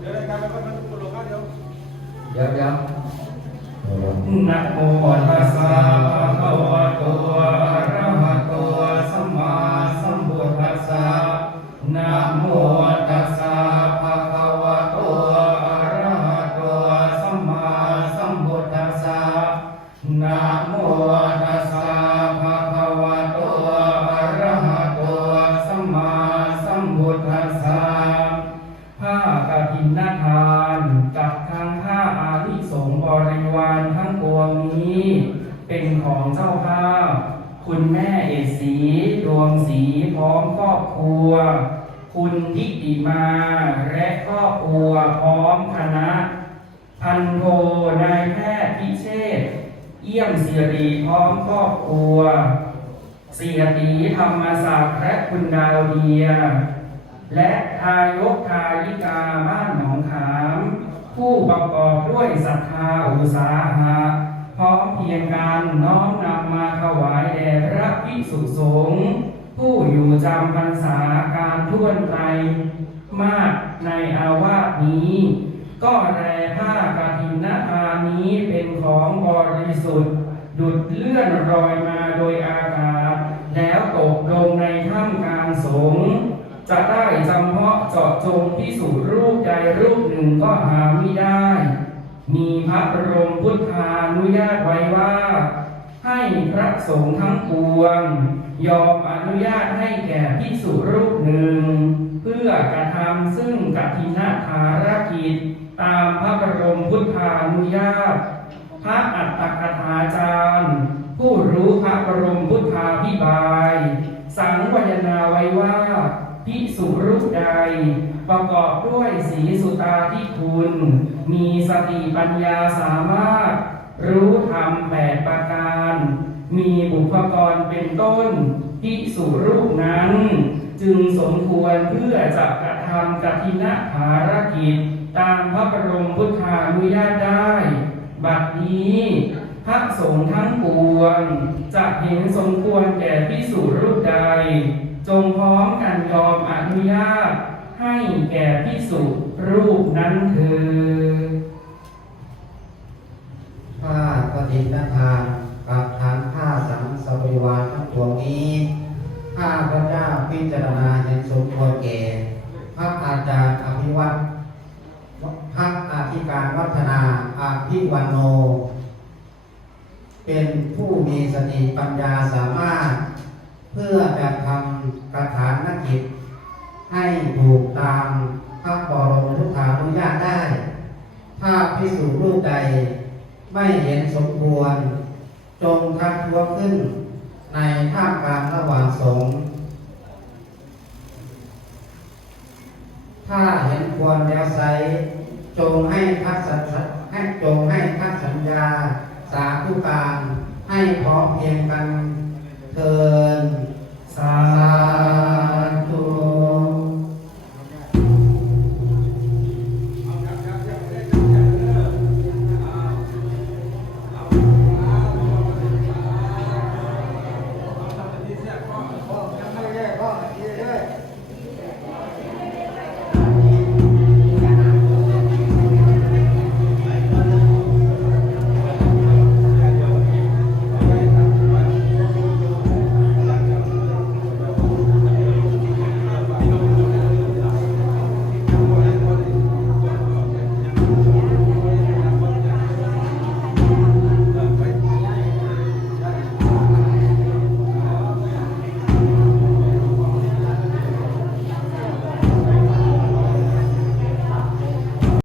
เดี๋ยวรายการมันมัตุลกาเดี๋เดี๋ยวเดี๋ยวนะโมตัสสะ เป็นของเจ้าภาพ คุณแม่เอดสีดวงสีพร้อมครอบครัว คุณทิติมาและครอบครัวพร้อมคณะ พันโทนายแพทย์พิเชษเยี่ยมสิริพร้อมครอบครัวเสียตีธรรมศักดิ์และคุณดาวเดีย และทายกทายิกาบ้านหนองขาม ผู้ประกอบด้วยศรัทธาอุตสาหะ น้อมนำมาถวายแด่พระภิกษุสงฆ์ผู้อยู่จำพรรษาการท่วนไตรมากในอาวาสนี้ ก็แรผ้ากาฐินนาทานี้เป็นของบริสุทธิ์ ดุดเลื่อนรอยมาโดยอากาศ แล้วตกลงในถ้ำกลางสงฆ์จะได้จำเพาะเจาะจงพิสูจน์รูปใดรูปหนึ่งก็หาไม่ได้ มีพระบรมพุทธานุญาตไว้ว่า พระสงฆ์ทั้งปวง ยอมอนุญาตให้แก่พิสุรูปหนึ่ง เพื่อกระทำซึ่งกัทินาภารกิจ ตามพระบรมพุทธานุญาต พระอัตถกถาจารย์ ผู้รู้พระบรมพุทธาพิบายสังวยนาไว้ว่าพิสุรูปใด ประกอบด้วยสีสุตาที่คุณ มีสติปัญญาสามารถ รู้ธรรมแปดประการ มีบุพกรเป็นต้นพิสุรูปนั้น จึงสมควรเพื่อจะกระทำกฐินะภารกิจ ตามพระบรมพุทธานุญาตได้ บัดนี้พระสงฆ์ทั้งปวงจะเห็นสมควรแก่พิสูจรูปใด จงพร้อมกันยอมอนุญาต ให้แก่พิสูจรูปนั้นเถิด ผ้ากฐินทานกับทานผ้าสังสวิวาทั้งปวงนี้ ข้าพระเจ้าพิจารณาเห็นสมควรแก่พระอาจารย์อภิวัตพระอธิการวัฒนาอภิวันโน เป็นผู้มีสติปัญญาสามารถ เพื่อจะทำกระฐานนกิจ ให้ถูกตามพระบรมพุทธานุญาตได้ ถ้าพิสูจน์รูปใด ไม่เห็นสมควร จงทักท้วงขึ้นในท่ามกลางระหว่างสงฆ์ถ้าเห็นควรแล้วไซจงให้พักสัญให้จงให้ทักสัญญา สาธุการให้พร้อมเพียงกัน